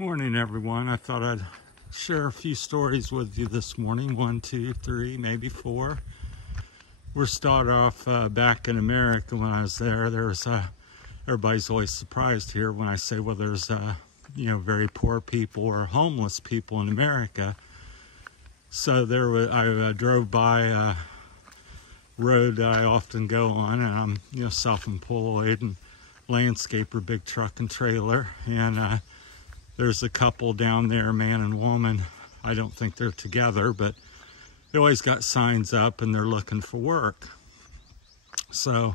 Morning, everyone. I thought I'd share a few stories with you this morning. 1, 2, 3, maybe 4. We'll start off back in America. When I was there, everybody's always surprised here when I say, well, there's very poor people or homeless people in America. So I drove by a road that I often go on, and I'm self-employed and landscaper, big truck and trailer, and there's a couple down there, man and woman. I don't think they're together, but they always got signs up and they're looking for work. So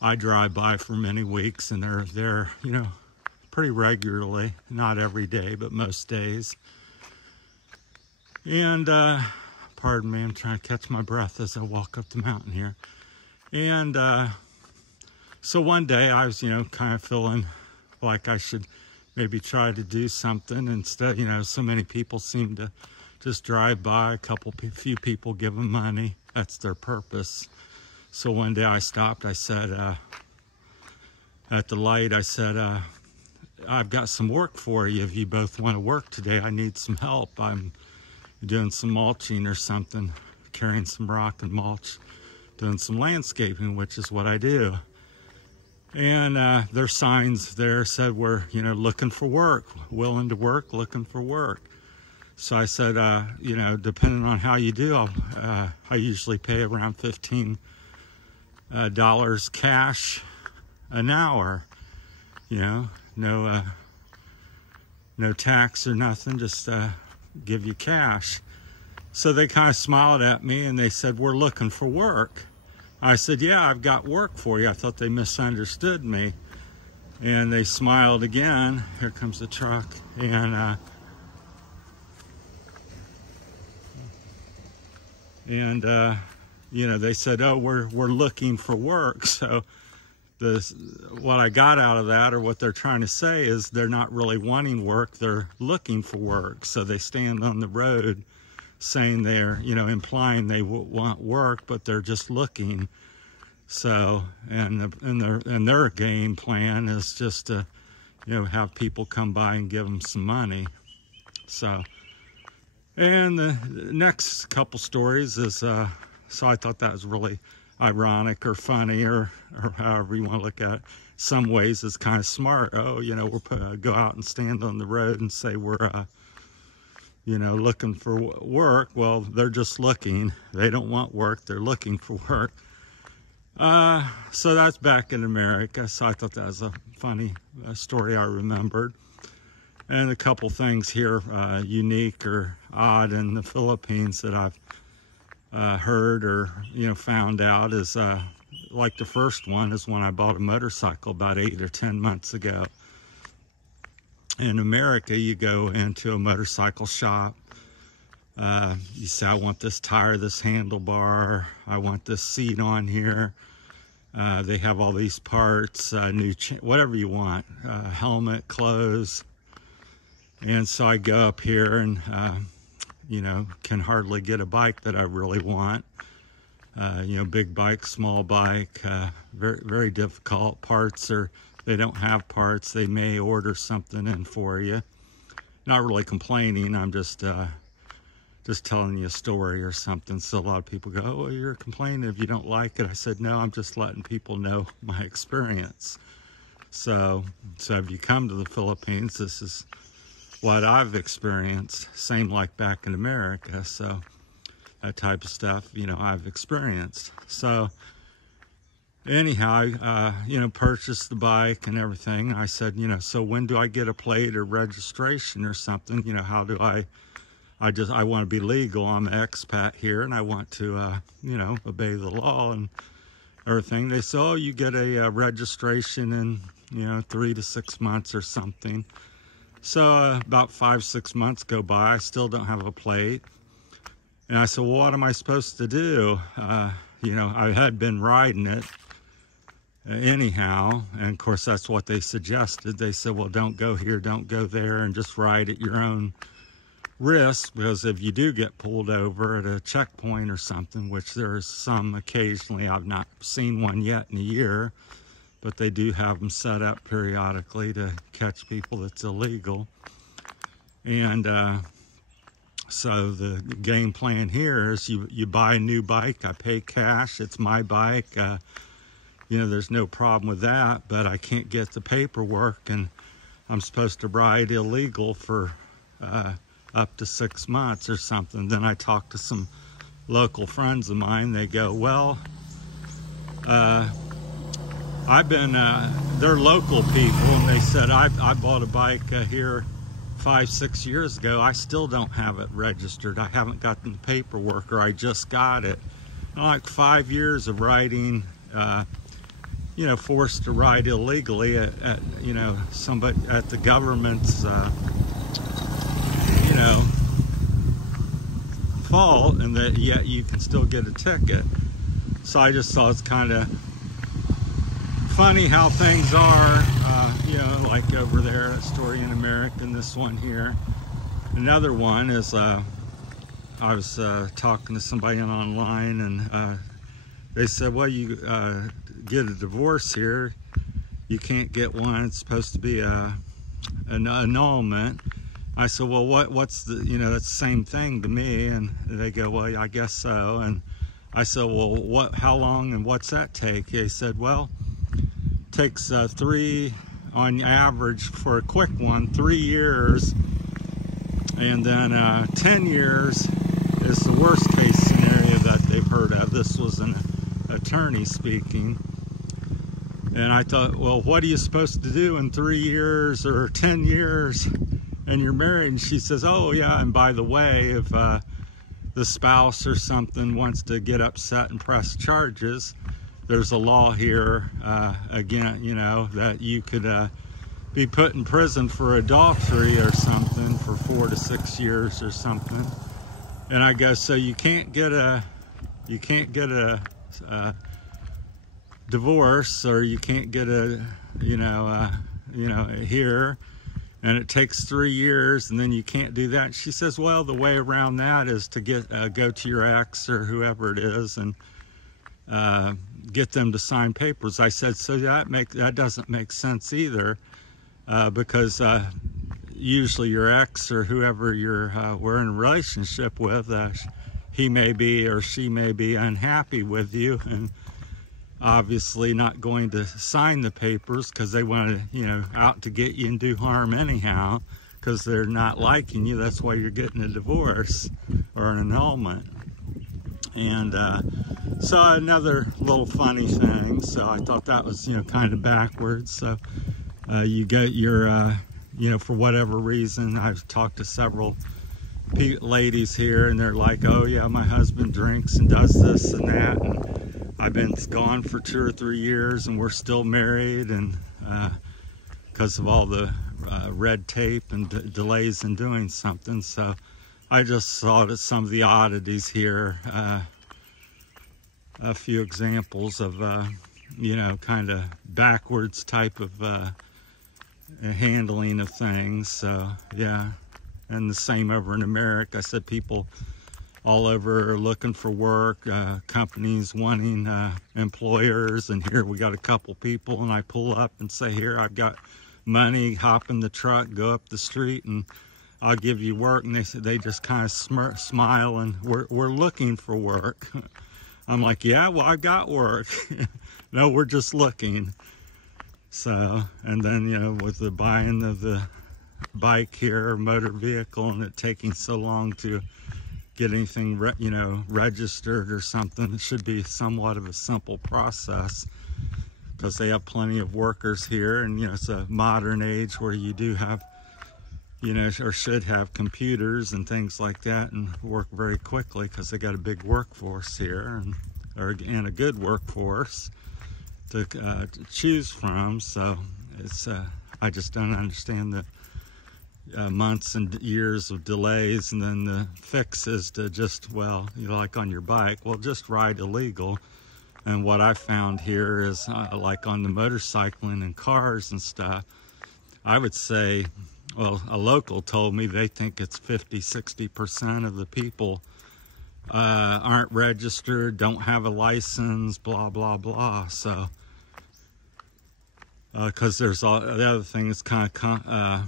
I drive by for many weeks and they're there, pretty regularly, not every day, but most days. And pardon me, I'm trying to catch my breath as I walk up the mountain here. And so one day I was, kind of feeling like I should maybe try to do something instead. So many people seem to just drive by, few people give them money. That's their purpose. So one day I stopped. I said, at the light, I said, I've got some work for you. If you both want to work today, I need some help. I'm doing some mulching or something, carrying some rock and mulch, doing some landscaping, which is what I do. And there's signs there said we're, looking for work, willing to work, looking for work. So I said, depending on how you do, I usually pay around $15 cash an hour. No tax or nothing, just give you cash. So they kind of smiled at me and they said, we're looking for work. I said, yeah, I've got work for you. I thought they misunderstood me. And they smiled again. Here comes the truck. And they said, oh, we're looking for work. So what I got out of that, or what they're trying to say, is they're not really wanting work. They're looking for work. So they stand on the road saying they're, implying they want work, but they're just looking. So, and their game plan is just to, have people come by and give them some money. So, and the next couple stories is, so I thought that was really ironic or funny or however you want to look at it. Some ways it's kind of smart. Oh, we'll go out and stand on the road and say we're, looking for work. Well, they're just looking. They don't want work. They're looking for work. So that's back in America. So I thought that was a funny story I remembered. And a couple things here, unique or odd in the Philippines that I've heard or, found out is, like the first one is when I bought a motorcycle about 8 or 10 months ago. In America, you go into a motorcycle shop. You say, I want this tire, this handlebar, I want this seat on here. They have all these parts, whatever you want, helmet, clothes. And so I go up here and, can hardly get a bike that I really want. Big bike, small bike, very, very difficult. They don't have parts. They may order something in for you. Not really complaining. I'm just telling you a story or something. So a lot of people go, oh, you're complaining if you don't like it. I said, no, I'm just letting people know my experience. So if you come to the Philippines, this is what I've experienced. Same like back in America. So that type of stuff, I've experienced. So anyhow, I, purchased the bike and everything. I said, so when do I get a plate or registration or something? How do I want to be legal. I'm an expat here and I want to, obey the law and everything. They say, oh, you get a registration in, 3 to 6 months or something. So about 5, 6 months go by. I still don't have a plate. And I said, well, what am I supposed to do? I had been riding it anyhow. And of course, that's what they suggested. They said, well, don't go here, don't go there, and just ride at your own risk, because if you do get pulled over at a checkpoint or something, which there is some occasionally, I've not seen one yet in a year, but they do have them set up periodically to catch people that's illegal. And so the game plan here is you buy a new bike. I pay cash. It's my bike. You know, there's no problem with that, but I can't get the paperwork, and I'm supposed to ride illegal for up to 6 months or something. Then I talked to some local friends of mine. They go, well, they're local people, and they said, I bought a bike here 5-6 years ago. I still don't have it registered. I haven't gotten the paperwork, or I just got it. And like 5 years of riding, you know, forced to ride illegally at you know, somebody at the government's, you know, fault, and that yet you can still get a ticket. So I just thought it's kind of funny how things are, you know, like over there, a story in America, and this one here. Another one is, I was talking to somebody online, and they said, well, you get a divorce here, you can't get one. It's supposed to be an annulment. I said, well, what's the, you know, it's the same thing to me. And they go, well, I guess so. And I said, well, how long and what's that take? They said, well, it takes 3, on average for a quick one, 3 years. And then 10 years is the worst case scenario that they've heard of. This was an attorney speaking. And I thought, well, what are you supposed to do in 3 years or 10 years? And you're married. And she says, oh yeah, and by the way, if the spouse or something wants to get upset and press charges, there's a law here, again, you know, that you could be put in prison for adultery or something for 4 to 6 years or something. And I go, so you can't get a divorce, or you can't get a, you know, here, and it takes 3 years, and then you can't do that. And she says, well, the way around that is to go to your ex or whoever it is and get them to sign papers. I said, so that doesn't make sense either, because usually your ex or whoever we're in a relationship with, he may be or she may be unhappy with you, and obviously not going to sign the papers because they want to, you know, out to get you and do harm anyhow, because they're not liking you. That's why you're getting a divorce or an annulment. And so another little funny thing. So I thought that was, you know, kind of backwards. So you get your, you know, for whatever reason, I've talked to several ladies here, and they're like, oh yeah, my husband drinks and does this and that, and I've been gone for 2 or 3 years, and we're still married, and because of all the red tape and delays in doing something. So I just thought of some of the oddities here, a few examples of, you know, kind of backwards type of handling of things. So yeah, and the same over in America. I said people all over are looking for work, companies wanting employers, and here we got a couple people, and I pull up and say, here, I've got money, hop in the truck, go up the street, and I'll give you work. And they just kind of smile, and we're looking for work. I'm like, yeah, well, I got work. No, we're just looking. So, and then, you know, with the buying of the bike here, motor vehicle, and it taking so long to get anything, you know, registered or something, it should be somewhat of a simple process, because they have plenty of workers here, and, you know, it's a modern age where you do have, you know, or should have computers and things like that, and work very quickly because they got a big workforce here, and a good workforce to choose from. So it's I just don't understand the months and years of delays, and then the fixes to just, well, you know, like on your bike, well, just ride illegal. And what I found here is like on the motorcycling and cars and stuff, I would say, well, a local told me they think it's 50-60% of the people aren't registered, don't have a license, blah blah blah. So because there's all the other thing is kind of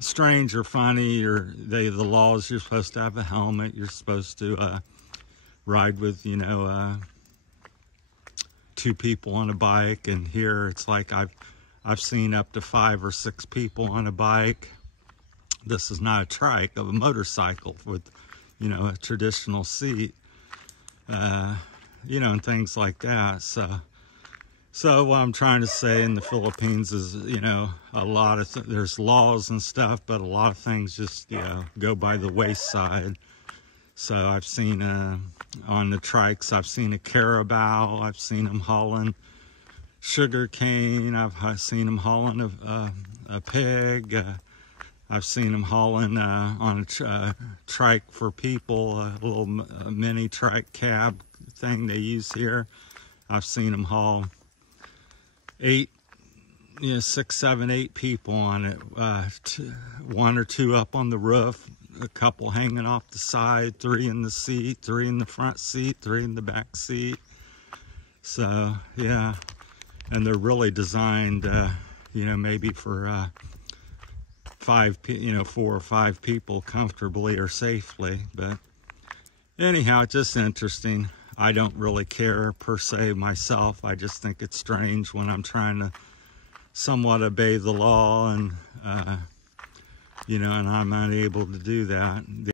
strange or funny, or the laws, you're supposed to have a helmet, you're supposed to ride with, you know, 2 people on a bike, and here it's like I've seen up to 5 or 6 people on a bike. This is not a trike, of a motorcycle with, you know, a traditional seat, you know, and things like that. So what I'm trying to say in the Philippines is, you know, a lot of there's laws and stuff, but a lot of things just, you know, go by the wayside. So I've seen on the trikes, I've seen a carabao, I've seen them hauling sugar cane, I've seen them hauling a pig, I've seen them hauling on a trike for people, a little mini trike cab thing they use here. I've seen them haul 8, you know, 6, 7, 8 people on it, 1 or 2 up on the roof, a couple hanging off the side, 3 in the seat, 3 in the front seat, 3 in the back seat. So yeah, and they're really designed, you know, maybe for 4 or 5 people comfortably or safely. But anyhow, it's just interesting. I don't really care per se myself. I just think it's strange when I'm trying to somewhat obey the law, and you know, and I'm unable to do that.